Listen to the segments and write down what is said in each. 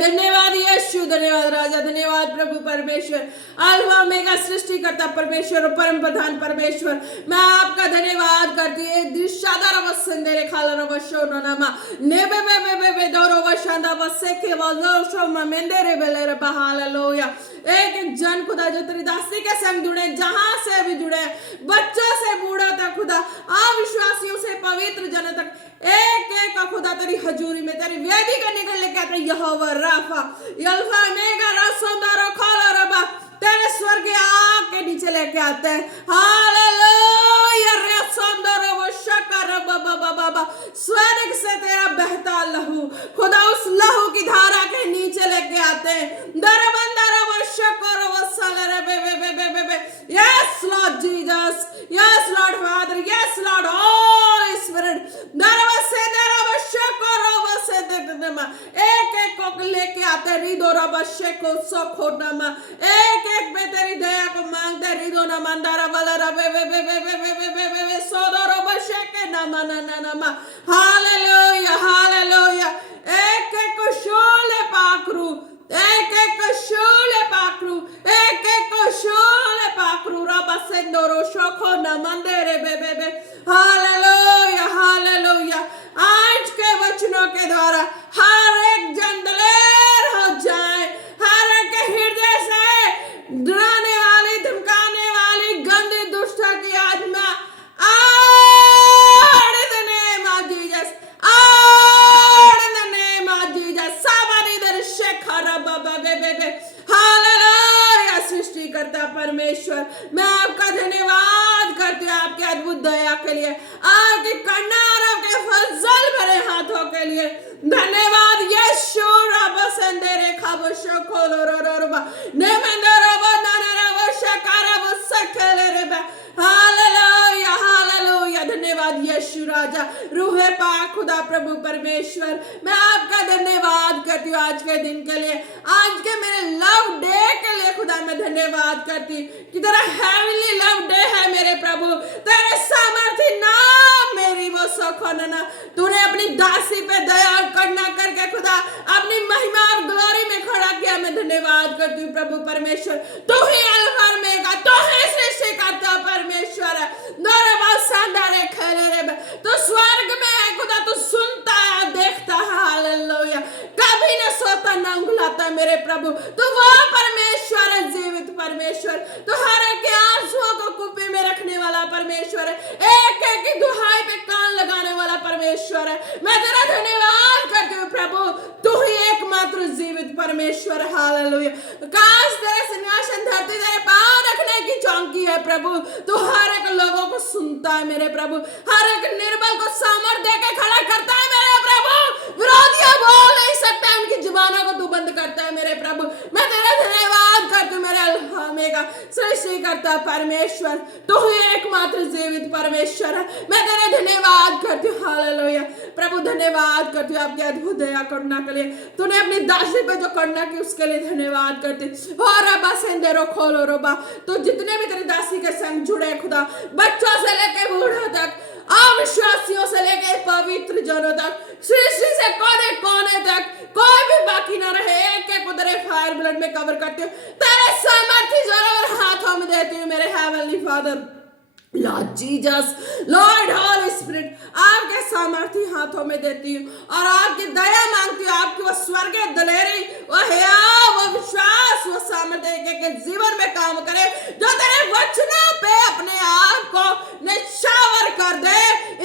धन्यवाद यीशु, धन्यवाद राजा, धन्यवाद प्रभु परमेश्वर, अल्फा ओमेगा सृष्टिकर्ता परमेश्वर, परम प्रधान परमेश्वर, मैं आपका धन्यवाद करती हूँ। दिशादार वसंदेरे खालर वशोनमा नेबे बे बे बे बे दोरो वशांदा वसेके वजोशो ममेंदेरे बेलेरे हालेलुया। एक एक जन खुदा जो तेरी दासी के संग जुड़े, जहां से भी जुड़े, बच्चों से बूढ़ा तक खुदा, अविश्वासियों से पवित्र जनों तक, एक एक का खुदा तेरी हजूरी में, तेरी वेदी का निकल लेके आते यहोवा राफा अल्फा ओमेगा रसोंदारो खाला रबा, तेरे स्वर्ग आग के नीचे लेके आते हैं। हालेलुया रसोंदारो वशकर बाबा बाबा, स्वर्ग से तेरा बहता लहू खुदा, उस लहू की धारा के नीचे लेके आते हैं। दरबंदर वशकर वसलर बे बे बे बे बे बे, yes Lord Jesus, yes Lord Father, yes Lord Holy Spirit, दरवसे दरवशकर वसे देदमा, एक एक को लेके आते रिदो रबशे को सखोनमा, एक एक पे तेरी दया को मांगते रिदो न मंदारा वाला बे बे बे बे बे बे बे बे बे बे सोदो रबशे के नमा ना ना नमा। Hallelujah hallelujah. एक एक को शोले पाकरू, एक एक को शोले पाकरू, एक एक को शोले पाकरू रबसे दोरो शोखो न मंदेरे बे बे बे। Hallelujah hallelujah. आज के वचनों के द्वारा हर एक जन दलेर हो जाए, हर एक के हृदय से डराने वाली, धमकाने वाली गंदी दुष्ट की आत्मा out in the name of Jesus, out in the name of Jesus, somebody that is shekhara baba bebe, hallelujah. सृष्टिकर्ता परमेश्वर, मैं आपका धन्यवाद करती हूँ आपके अद्भुत दया के लिए, आपकी करुणा और आपके फजल भरे हाथों के लिए। धन्यवाद यीशु रब संदेरे खबशो खोलो रो रो रो नेमंदरो बनाना रो शकारा बसकले रे बे। Hallelujah hallelujah. धन्यवाद यीशु राजा, रूहे पाक खुदा प्रभु परमेश्वर, मैं आपका धन्यवाद करती हूँ आज के दिन के लिए, आज के मेरे लव डे के लिए खुदा मैं धन्यवाद करती हूँ कि तेरा हेवनली लव डे है मेरे प्रभु, तेरे सामर्थ्य नाम मेरी वो सखोना, तूने अपनी दासी पे दया और करुणा करके खुदा अपनी महिमा और ग्लोरी में खड़ा किया। मैं धन्यवाद करती हूँ प्रभु परमेश्वर, तू ही अल्फा ओमेगा, तू ही सृष्टिकर्ता परमेश्वर है। तो स्वर्ग में है खुदा, तू सुनता है, देखता है। हालेलुया। कभी न सोता न उंगलाता मेरे प्रभु, तू वो परमेश्वर है, जीवित परमेश्वर, तू हर एक के आंसुओं को कुप्पी में रखने वाला परमेश्वर है, एक एक की दुहाई पे कान लगाने वाला परमेश्वर है। मैं तेरा धन्यवाद करती हूँ प्रभु, तू ही एकमात्र जीवित परमेश्वर। हालेलुया। काश तेरे सिंहासन धरती तेरे पांव रखने की चौकी है प्रभु, तू हर एक लोगों को सुनता है मेरे प्रभु, हर एक निर्बल को सामर्थ दे के खड़ा करता है मेरे प्रभु, विरोधियां बोल नहीं सकते, उनकी जुबानों को तू बंद करता है मेरे प्रभु। मैं तेरा धन्यवाद करती हूँ मेरे अल्फा ओमेगा सृष्टिकर्ता परमेश्वर, तू ही एकमात्र जीवित परमेश्वर है। मैं तेरा धन्यवाद करती हूँ। हालेलुया प्रभु, धन्यवाद करती हूँ आपकी अद्भुत दया करुणा के लिए, तूने अपनी दासी पे जो करुणा की उसके लिए धन्यवाद करती हूँ। और रबा सेंदेरो खोलो रोबा, तो जितने भी तेरी दासी के संग जुड़े खुदा, बच्चों से लेके बूढ़ों तक, अविश्वासियों से लेके पवित्र जनों तक, सृष्टि से कोने कोने तक कोई भी बाकी ना रहे, एक एक उधर फायर ब्लड में कवर करती हूँ, तेरे सामर्थ्य जोर हाथों में देती हूँ मेरे heavenly father Lord Jesus, Lord Holy spirit, आपके सामर्थ्य हाथों में देती हूँ और आपकी दया मांगती हूँ, आपकी वो स्वर्गीय दलेरी, वो हया, वो विश्वास, वो सामर्थ्य के जीवन में काम करे, जो तेरे वचनों पे अपने आप को निछावर कर दे।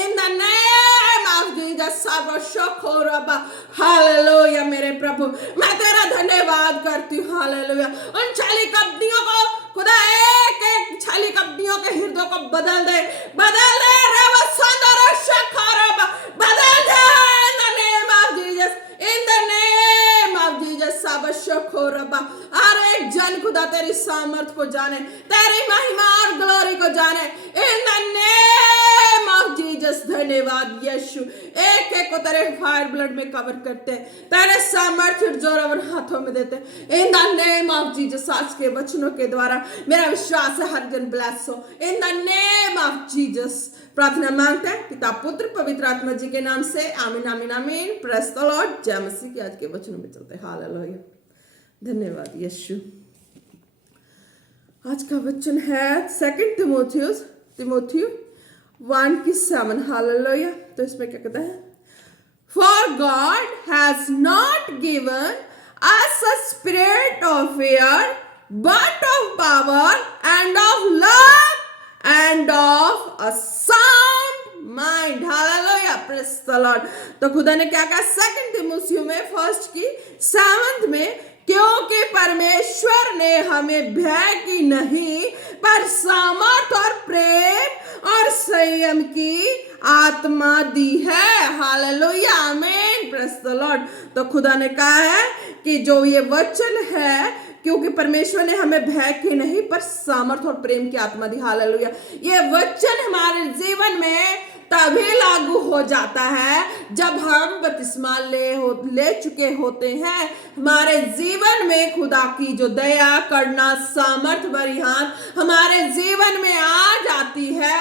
In the name of Jesus सर्वशोखोरबा। हालेलुया मेरे प्रभु, मैं तेरा धन्यवाद करती हूँ। हालेलुया। उन छली कपड़ियों को खुदा, एक एक छली कपड़ियों के हृदय को बदल दे, बदल दे रब सुंदर शखरब, बदल दे in the name of Jesus, in the name of Jesus सब शखरब। हर एक जन खुदा तेरी सामर्थ को जाने, तेरी महिमा और ग्लोरी को जाने, इन द नेम ऑफ जीसस। धन्यवाद यीशु, एक एक को तेरे फायर ब्लड में कवर करते, तेरे सामर्थ्य जोरावर हाथों में देते, इन द नेम ऑफ जीसस। आज के वचनों के द्वारा मेरा विश्वास है हर जन ब्लेस हो, in the name of Jesus. प्रार्थना मांगते हैं पिता पुत्र पवित्र आत्मा जी के नाम से, आमीन आमीन आमीन। Praise the Lord. जय मसीह की। आज के वचनों में चलते हैं। हालेलुया, धन्यवाद यीशु। आज का वचन है 2 तिमोथियु 1:7। हालेलुया। तो इसमें क्या कहता है? For God has not given us a spirit of fear, but of power and of love and of a sound mind. Hallelujah. Praise the Lord. तो खुदा ने क्या कहा 2 तिमोथियु में 1:7 में? क्योंकि परमेश्वर ने हमें भय की नहीं पर सामर्थ और प्रेम और संयम की आत्मा दी है। हालेलुया, आमीन, प्रेज द लॉर्ड। तो खुदा ने कहा है कि जो ये वचन है, क्योंकि परमेश्वर ने हमें भय की नहीं पर सामर्थ और प्रेम की आत्मा दी। हालेलुया। ये वचन हमारे जीवन में तभी लागू हो जाता है जब हम बपतिस्मा ले चुके होते हैं। हमारे जीवन में खुदा की जो दया करना सामर्थ भरी हाथ हमारे जीवन में आ जाती है।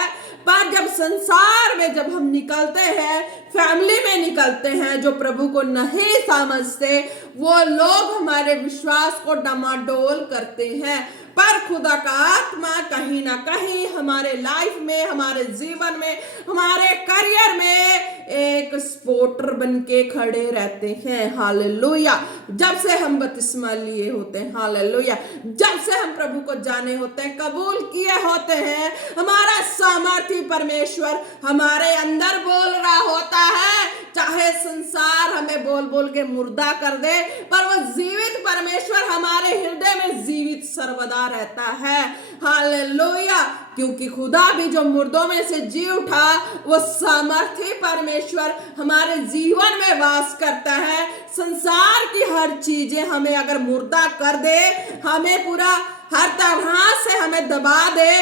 पर जब संसार में जब हम निकलते हैं, फैमिली में निकलते हैं, जो प्रभु को नहीं समझते वो लोग हमारे विश्वास को डमाडोल करते हैं। पर खुदा का आत्मा कहीं ना कहीं हमारे लाइफ में, हमारे जीवन में, हमारे करियर में एक सपोर्टर बन के खड़े रहते हैं। हालेलुया। जब से हम बपतिस्मा लिए होते हैं, हालेलुया, जब से हम प्रभु को जाने होते हैं, कबूल किए होते हैं, हमारा सामर्थी परमेश्वर हमारे अंदर बोल रहा होता है। चाहे संसार हमें बोल बोल के मुर्दा कर दे, पर वो जीवित परमेश्वर हमारे हृदय में जीवित सर्वदा रहता है। हालेलुया। क्योंकि खुदा भी जो मुर्दों में से जी उठा, वो सामर्थी परमेश्वर हमारे जीवन में वास करता है। संसार की हर चीजें हमें अगर मुर्दा कर दे, हमें पूरा हर तरह से हमें दबा दे,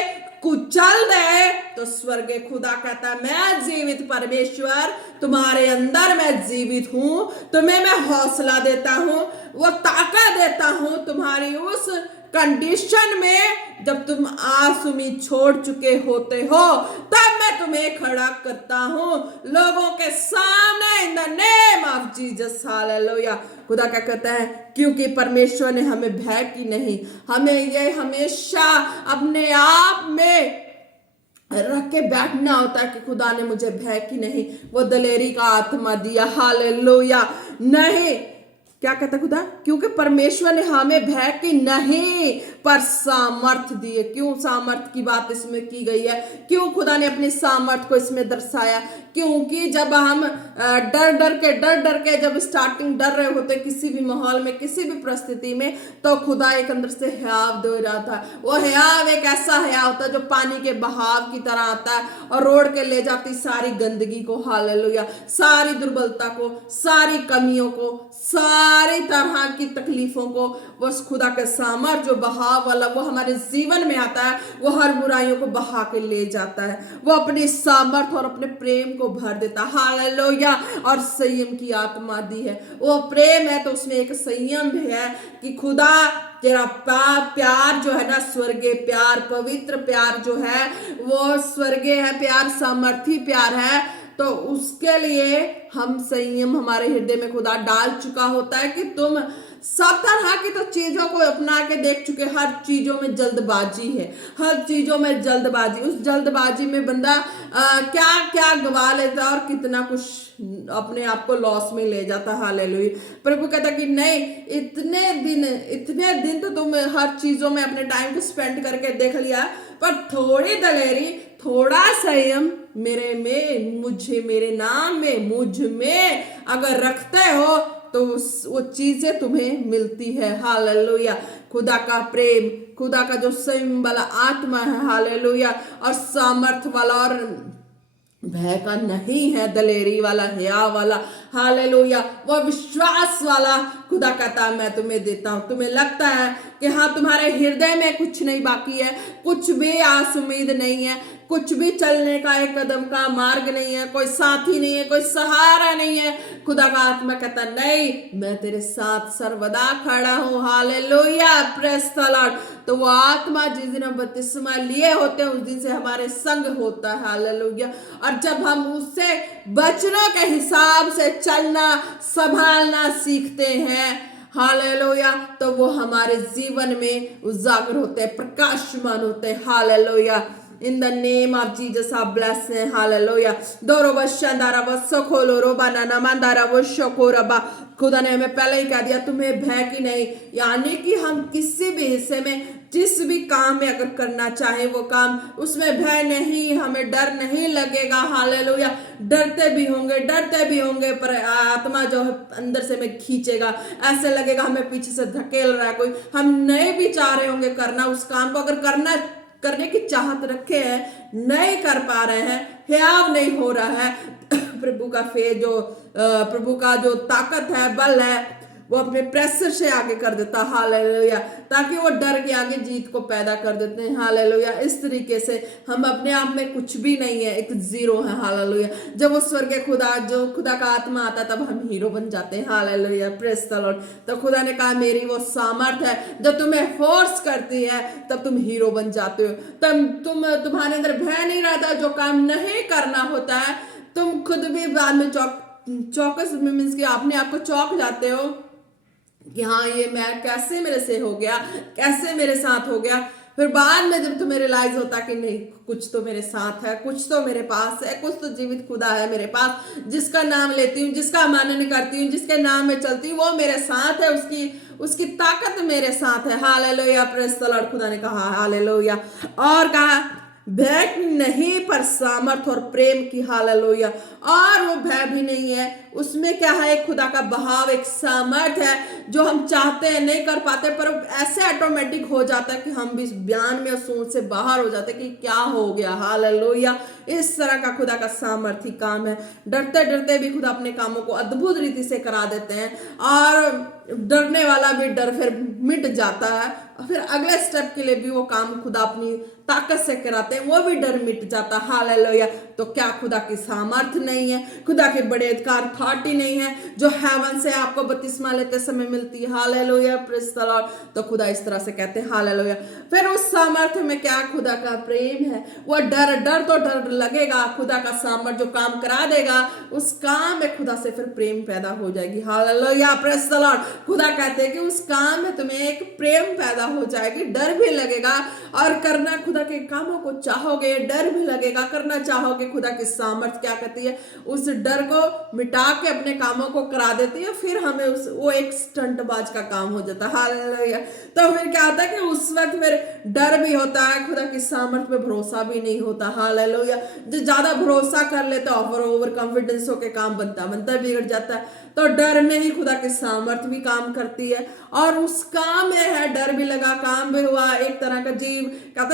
कुचल दे, तो स्वर्गीय खुदा कहता है मैं जीवित परमेश्वर तुम्हारे अंदर मैं जीवित हूं, तुम्हें मैं हौसला देता हूं, वो ताकत देता हूं तुम्हारी उस कंडीशन में जब तुम आस उम्मीद छोड़ चुके होते हो, तब मैं तुम्हें खड़ा करता हूं लोगों के सामने इन the name of Jesus. Hallelujah. खुदा क्या कहता है? क्योंकि परमेश्वर ने हमें भय की नहीं, हमें ये हमेशा अपने आप में रख के बैठना होता है कि खुदा ने मुझे भय की नहीं, वो दलेरी का आत्मा दिया। हालेलुया। नहीं, क्या कहता खुदा? क्योंकि परमेश्वर ने हमें भय की नहीं पर सामर्थ दिए। क्यों सामर्थ की बात इसमें की गई है? क्यों खुदा ने अपनी सामर्थ को इसमें दर्शाया? क्योंकि जब हम डर डर के जब स्टार्टिंग डर रहे होते किसी भी माहौल में, किसी भी परिस्थिति में, तो खुदा एक अंदर से हयाव दे रहा था। वो हयाव एक ऐसा हयाव होता है जो पानी के बहाव की तरह आता है और रोड़ के ले जाती सारी गंदगी को, हालेलुया, सारी दुर्बलता को, सारी कमियों को, सारी तरह की तकलीफों को। बस खुदा के सामर्थ जो बहाव वाला वो हमारे जीवन में आता है, वो हर बुराइयों को बहा के ले जाता है। वो अपनी सामर्थ और अपने प्रेम को भर देता। हालेलुया। और संयम की आत्मा दी है। वो प्रेम है तो उसमें एक संयम भी है कि खुदा तेरा प्यार जो है ना, स्वर्गीय प्यार, पवित्र प्यार जो है वो स्वर्गीय है प्यार, सामर्थी प्यार है। तो उसके लिए हम संयम हमारे हृदय में खुदा डाल चुका होता है कि तुम सब तरह की तो चीजों को अपना के देख चुके। हर चीजों में जल्दबाजी है, हर चीजों में जल्दबाजी। उस जल्दबाजी में बंदा क्या क्या गवा लेता और कितना कुछ अपने आप को लॉस में ले जाता। हालेलुया। प्रभु कहता कि नहीं, इतने दिन तो तुम हर चीजों में अपने टाइम को स्पेंड करके देख लिया, पर थोड़ी दलेरी, थोड़ा संयम मेरे में, मुझे, मेरे नाम में, मुझ में अगर रखते हो तो वो चीजें तुम्हें मिलती है। हालेलुया। खुदा का प्रेम, खुदा का जो संयम वाला आत्मा है, हालेलुया, और सामर्थ वाला और भय का नहीं है, दलेरी वाला, हया वाला, हालेलुया, वो विश्वास वाला खुदा कहता है मैं तुम्हें देता हूं। तुम्हें लगता है कि हाँ तुम्हारे हृदय में कुछ नहीं बाकी है, कुछ भी आस उम्मीद नहीं है, कुछ भी चलने का एक कदम का मार्ग नहीं है, कोई साथी नहीं है, कोई सहारा नहीं है, खुदा का आत्मा कहता नहीं, मैं तेरे साथ सर्वदा खड़ा हूं। Hallelujah, praise the Lord. तो वो आत्मा जिस दिन हम बपतिस्मा लिए होते हैं उस दिन से हमारे संग होता है। हालेलुया। और जब हम उससे वचनों के हिसाब से चलना संभालना सीखते हैं, हालेलुया, तो वो हमारे जीवन में उजागर होते हैं, प्रकाशमान होते हैं। Hallelujah. In the name of Jesus, I bless you. Hallelujah. Doroba shandara vasokolo roba nana mandara voshokoraba. खुदा ने हमें पहले ही कह दिया तुम्हें भय की नहीं, यानी कि हम किसी भी हिस्से में जिस भी काम में अगर करना चाहे वो काम, उसमें भय नहीं, हमें डर नहीं लगेगा। हालेलुया। डरते भी होंगे पर आत्मा जो है अंदर से हमें खींचेगा, ऐसे लगेगा हमें पीछे से धकेल रहा है कोई, हम नहीं भी चाह रहे होंगे करना उस काम को, अगर करने की चाहत रखे हैं, नहीं कर पा रहे हैं, हियाव नहीं हो रहा है, प्रभु का जो ताकत है, बल है, वो अपने प्रेशर से आगे कर देता। हालेलुया। ताकि वो डर के आगे जीत को पैदा कर देते हैं। हालेलुया। इस तरीके से हम अपने आप में कुछ भी नहीं है, एक जीरो है। हालेलुया। जब वो स्वर्गीय खुदा का आत्मा आता तब हम हीरो बन जाते हैं। Hallelujah, praise the Lord. तो खुदा ने कहा मेरी वो सामर्थ है जब तुम्हें फोर्स करती है तब तुम हीरो बन जाते हो, तब तुम्हारे अंदर भय नहीं रहता, जो काम नहीं करना होता है तुम खुद भी बाद में चौकस मीन्स कि अपने आप को चौंक जाते हो कि हाँ ये मैं कैसे मेरे से हो गया, कैसे मेरे साथ हो गया। फिर बाद में जब तुम्हें रियलाइज होता कि नहीं, कुछ तो मेरे साथ है, कुछ तो मेरे पास है, कुछ तो जीवित खुदा है मेरे पास, जिसका नाम लेती हूँ, जिसका मानन करती हूँ, जिसके नाम में चलती हूँ, वो मेरे साथ है, उसकी ताकत मेरे साथ है। Hallelujah, praise the Lord. खुदा ने कहा हालेलुया, और कहा भय नहीं पर सामर्थ और प्रेम की। हालेलुया। और वो भय भी नहीं है, उसमें क्या है, एक खुदा का बहाव, एक सामर्थ है जो हम चाहते हैं नहीं कर पाते, पर ऐसे ऑटोमेटिक हो जाता है कि हम भी बयान में और सोच से बाहर हो जाते कि क्या हो गया। हालेलुया। इस तरह का खुदा का सामर्थी काम है। डरते डरते भी खुदा अपने कामों को अद्भुत रीति से करा देते हैं, और डरने वाला भी डर फिर मिट जाता है, और फिर अगले स्टेप के लिए भी वो काम खुदा अपनी ताकत से कराते हैं, वो भी डर मिट जाता। हालेलुया। तो क्या खुदा की सामर्थ नहीं है, खुदा के बड़े अधिकार अथॉरिटी नहीं है जो हेवन से आपको बपतिस्मा लेते समय मिलती है। Hallelujah, praise the Lord. तो खुदा इस तरह से कहते हैं हालेलुया। फिर उस सामर्थ्य में क्या, खुदा का प्रेम है। वो डर तो डर लगेगा, खुदा का सामर्थ जो काम करा देगा उस काम में खुदा से फिर प्रेम पैदा हो जाएगी। Hallelujah, praise the Lord. खुदा कहते हैं कि उस काम में तुम्हें एक प्रेम पैदा हो जाएगी, डर भी लगेगा, और करना खुदा के कामों को चाहोगे, डर भी लगेगा, करना चाहोगे। खुदा की सामर्थ क्या कहती है, उस डर को मिटा के अपने कामों को करा देती है, फिर हमें वो एक स्टंटबाज का काम हो जाता है। हालेलुया। तो फिर क्या होता है कि उस वक्त फिर डर भी होता है, खुदा की सामर्थ पे भरोसा भी नहीं होता। हालेलुया। जो ज्यादा भरोसा कर लेते ओवर कॉन्फिडेंस होके काम बनता बिगड़ जाता है। तो डर में ही खुदा की सामर्थ भी काम करती है, और उस काम में है डर भी लगा, काम भी हुआ, एक तरह का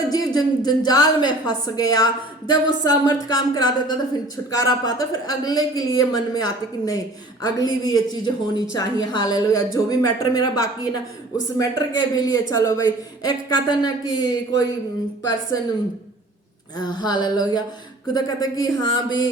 जीव जंजाल में फंस गया। जब वो सामर्थ काम करा देता तो फिर छुटकारा पाता, फिर अगले के लिए मन में आते कि नहीं अगली भी ये चीज होनी चाहिए। हालेलुया। जो भी मैटर मेरा बाकी है ना, उस मैटर के भी लिए चलो भाई। एक कहता ना कि कोई पर्सन, हालेलुया, खुदा कहता कि हाँ भी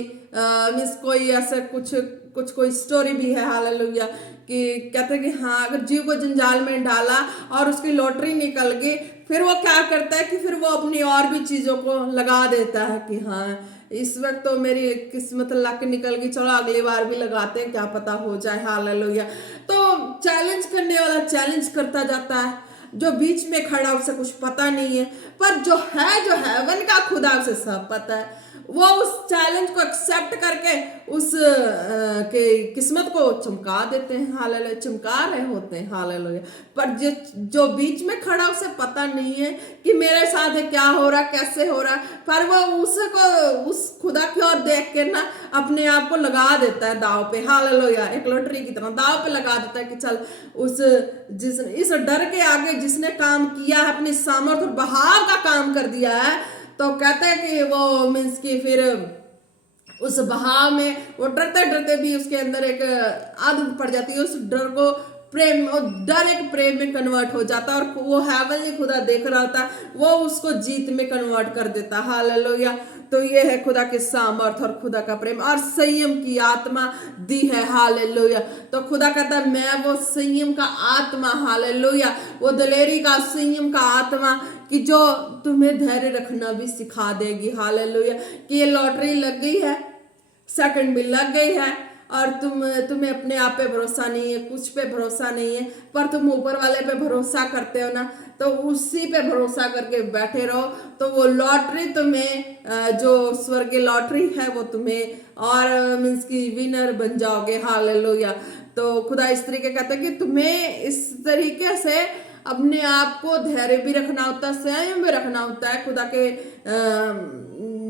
मिस कोई ऐसा कुछ कोई स्टोरी भी है। हालेलुया। कि कहते कि हाँ अगर जीव को जंजाल में डाला और उसकी लॉटरी निकल गई, फिर वो क्या करता है कि फिर वो अपनी और भी चीजों को लगा देता है कि हाँ इस वक्त तो मेरी किस्मत लक निकल गई, चलो अगली बार भी लगाते हैं, क्या पता हो जाए। हालेलुया। तो चैलेंज करने वाला चैलेंज करता जाता है, जो बीच में खड़ा उसे कुछ पता नहीं है, पर जो हेवन का खुदा उसे सब पता है। वो उस चैलेंज को एक्सेप्ट करके उस के किस्मत को चमका देते हैं। हालेलुया। चमका रहे होते हैं। हालेलुया। पर जो बीच में खड़ा उसे पता नहीं है कि मेरे साथ क्या हो रहा, कैसे हो रहा, पर वो उस खुदा की ओर देख के ना अपने आप को लगा देता है दाव पे। हालेलुया। एक लॉटरी की तरह दाव पे लगा देता है कि चल इस डर के आगे जिसने काम किया है, अपनी सामर्थ और बहाव का काम कर दिया है, तो कहते हैं कि वो मीन्स की फिर उस बहाव में वो डरते डरते भी उसके अंदर एक आदत पड़ जाती है, उस डर को प्रेम और डायरेक्ट प्रेम में कन्वर्ट हो जाता है, और वो हेवनली खुदा देख रहा होता है, वो उसको जीत में कन्वर्ट कर देता। हालेलुया। तो ये है खुदा के सामर्थ और खुदा का प्रेम और संयम की आत्मा दी है। हालेलुया। तो खुदा कहता है मैं वो संयम का आत्मा, हालेलुया, वो दलेरी का संयम का आत्मा कि जो तुम्हें धैर्य रखना भी सिखा देगी। हालेलुया। कि ये लॉटरी लग गई है, सेकंड भी लग गई है, और तुम्हें अपने आप पे भरोसा नहीं है, कुछ पे भरोसा नहीं है, पर तुम ऊपर वाले पे भरोसा करते हो ना, तो उसी पे भरोसा करके बैठे रहो, तो वो लॉटरी तुम्हें, जो स्वर्गीय लॉटरी है, वो तुम्हें और मीन्स की विनर बन जाओगे। हालेलुया। तो खुदा इस तरीके कहता है कि तुम्हें इस तरीके से अपने आप को धैर्य भी रखना होता है, संयम भी रखना होता है। खुदा के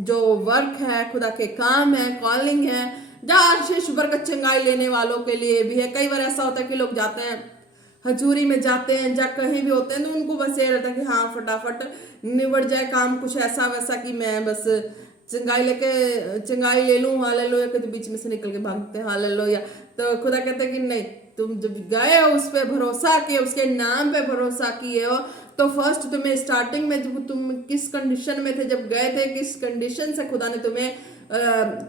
जो वर्क है, खुदा के काम है, कॉलिंग है, जहाँ आशीष बरकत चंगाई लेने वालों के लिए भी है। कई बार ऐसा होता है कि लोग जाते हैं हजूरी में, जाते हैं या कहीं भी होते हैं, तो उनको बस ये रहता है कि हाँ फटाफट निबट जाए काम, कुछ ऐसा वैसा कि मैं बस चंगाई ले लूँ। हालेलुया। के तो बीच में से निकल के भागते हैं। हालेलुया। तो खुदा कहते हैं कि नहीं, तुम जब गए हो, उस पर भरोसा किए, उसके नाम पे भरोसा किए हो, तो फर्स्ट तुम्हें स्टार्टिंग में जब तुम किस कंडीशन में थे, जब गए थे, किस कंडीशन से खुदा ने तुम्हें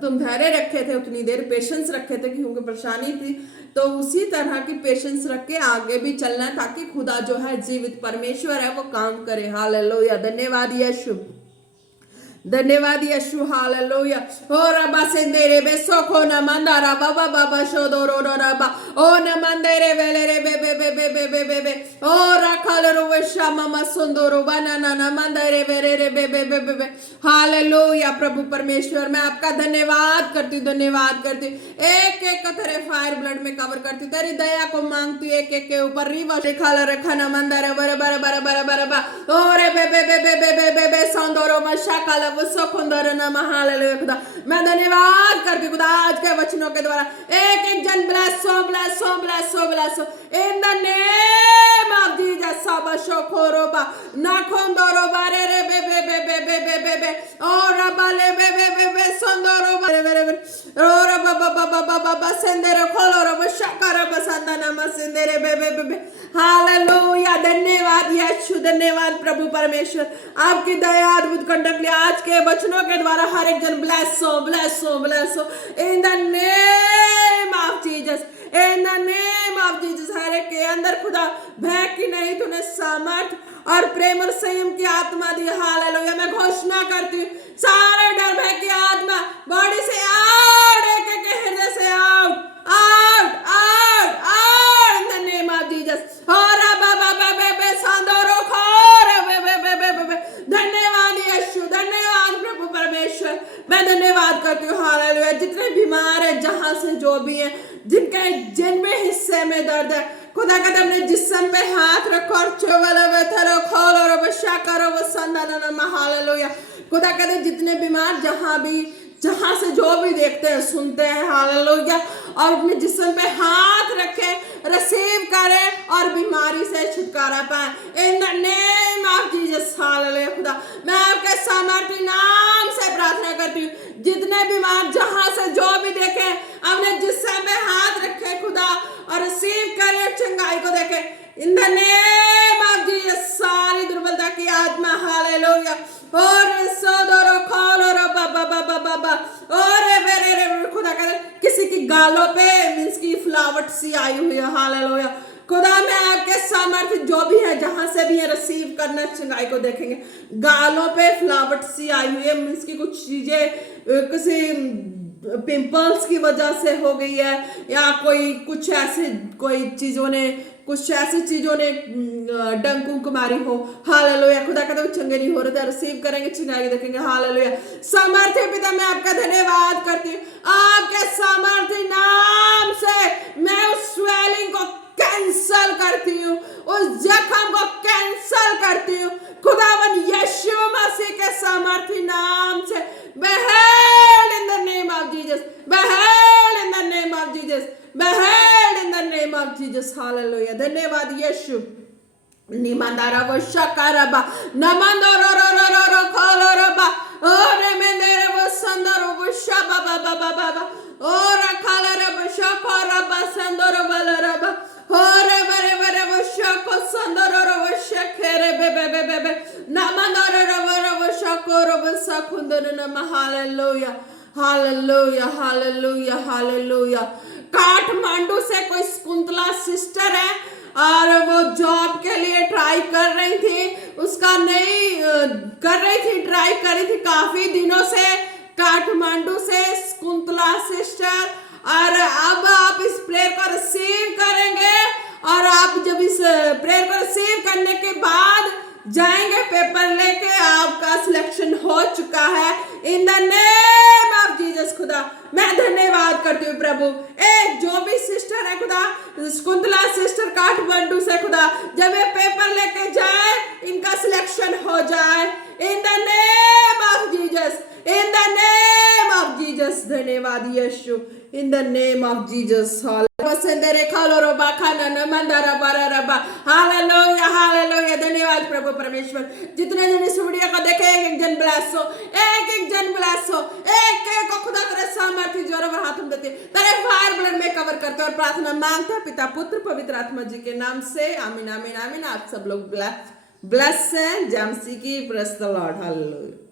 तुम धैर्य रखे थे, उतनी देर पेशेंस रखे थे क्योंकि परेशानी थी, तो उसी तरह की पेशेंस रख के आगे भी चलना है, ताकि खुदा जो है जीवित परमेश्वर है वो काम करे। हालेलुया। धन्यवाद यीशु, धन्यवाद यीशु। हालेलुया। ओ रबा सेंदेरे बेसो को न मंदारा बाबा बाबा शोदोरो रबा ओ न मंदेरे वेले रे बे बे बे बे बे बे बे बे ओ रखल रोवेशा ममा सुंदरो बनाना न मंदेरे वेरे रे बे बे बे बे बे। हालेलुया। प्रभु परमेश्वर मैं आपका धन्यवाद करती हूँ, धन्यवाद करती हूँ, एक एक को तेरे फायर ब्लड में कवर करती हूँ, तेरी दया को मांगती हूँ, एक एक के ऊपर रिवा खाला रखा न मंदारे बर बर बर बर बर बर ओ रे बे बे बे बे बे बे बे बे सुंदरो मशा काला मैं धन्यवाद करती खुदा आज के वचनों के द्वारा एक एक जन ब्लेस हो, ब्लेस हो, ब्लेस हो, ब्लेस हो in the name of Jesus. सबशो खोरोबा नाखोंदोरो बारे रे बे बे बे बे बे बे बे बे और बाले बे बे बे बे सुंदरो बारे बे बे और बाबा बाबा बाबा सेंदेरो खोलोरो बशकारा बसंदना मसेंदेरे बे बे बे। हालेलुया। धन्यवाद यीशु, धन्यवाद प्रभु परमेश्वर, आपकी दया अद्भुत कंडक्ट लिया आज के वचनों के द्वारा हर एक जन ब्लेस हो, ब्लेस हो, ब्लेस हो in the name of Jesus, in the name of Jesus. हर एक के अंदर खुदा भय की नहीं, तूने सामर्थ और प्रेम और संयम की आत्मा दी। हालेलुया। मैं घोषणा करती हूँ सारे डर भय की आत्मा बॉडी से आउट, एक एक हृदय से out, out, out, out in the name of Jesus. और बाबा बाबा बे सांदोरो खोर बे बे बे बे बे। धन्यवाद यीशु, धन्यवाद प्रभु परमेश्वर, मैं धन्यवाद करती हूँ। हालेलुया। जितने बीमार हैं, जहां से जो भी हैं, जिनके जिनमें हिस्से में दर्द है, खुदा का अपने जिस्म पे हाथ रखो और चोवलो वेथरो खोलो रो बशा करो वो संदना। हालेलुया। खुदा कहते जितने बीमार जहां से जो भी देखते हैं, सुनते हैं, हालेलुया, और अपने जिस्म पे हाथ रखे, रिसीव करें और बीमारी से छुटकारा पाए इन the name of Jesus. Hallelujah. खुदा मैं आपके सामर्थी नाम से प्रार्थना करती हूँ, जितने बीमार जहां से जो भी देखे अपने जिस्म पे हाथ रखे खुदा और रिसीव करें, चंगाई को देखे इन द नेम ऑफ जीसस। सारी दुर्बलता की आत्मा, हालेलुया, और सोदरो खोलो बाबा बाबा बाबा और रे खुदा कहते किसी की गालों पे मींस की फ्लावट सी आई हुई है। हालेलुया। खुदा मैं आपके सामर्थ्य जो भी है, जहां से भी है, रिसीव करना, चंगाई को देखेंगे। गालों पे फ्लावट सी आई हुई है, मींस की कुछ चीजें किसी पिंपल्स की वजह से हो गई है, या कुछ ऐसी चीजों ने डंक मारी हो। हालेलुया। खुदा कहते हैं चंगे नहीं हो रहे थे, रिसीव करेंगे, चंगाई देखेंगे। हालेलुया। सामर्थ्य पिता मैं आपका धन्यवाद करती हूँ, आपके सामर्थ्य नाम से मैं उस स्वेलिंग को कैंसल करती हूँ, उस जख्म को कैंसल करती हूँ खुदावन यीशु मसीह के सामर्थ्य नाम से। Behold in the name of Jesus, behold in the name of Jesus, behold in the name of Jesus. Hallelujah. धन्यवाद यीशु। निमंदारा वो शकारबा नमंदरो रो रो रो रो खोलो रबा और मेंदरे वो संदरो वो शबा बाबा बाबा और खाला रबा शकोरबा संदरो बलरबा और hallelujah hallelujah hallelujah hallelujah. Kathmandu से कोई शकुंतला सिस्टर है और वो जॉब के लिए ट्राई कर रही थी, उसका नहीं कर रही थी, ट्राई कर रही थी काफी दिनों से, काठमांडू से शकुंतला सिस्टर। और अब आप इस प्रेयर को रिसीव करेंगे और आप जब इस प्रेयर को रिसीव करने के बाद जाएंगे पेपर लेके, आपका सिलेक्शन हो चुका है इन द नेम ऑफ जीसस। खुदा मैं धन्यवाद करती हूँ प्रभु, एक जो भी सिस्टर है खुदा, शकुंतला सिस्टर काठमांडू से खुदा, जब ये पेपर लेके जाए इनका सिलेक्शन हो जाए in the name of Jesus, in the name of Jesus. धन्यवाद Yeshu, in the name of Jesus. Hallelujah hallelujah. धन्यवाद प्रभु परमेश्वर, जितने जन इस वीडियो को देखे एक एक जन ब्लेस हो, एक एक जन ब्लेस हो, एक एक को खुदा तेरे सामर्थ्य जोरों पर हाथ हम देते, तेरे फायर ब्लड में कवर करते और प्रार्थना मांगते हैं पिता पुत्र पवित्र आत्मा जी के नाम से, आमीन आमीन आमीन। आप सब लोग ब्लेस हैं। जामसी की प्रेज द लॉर्ड। हालेलुया।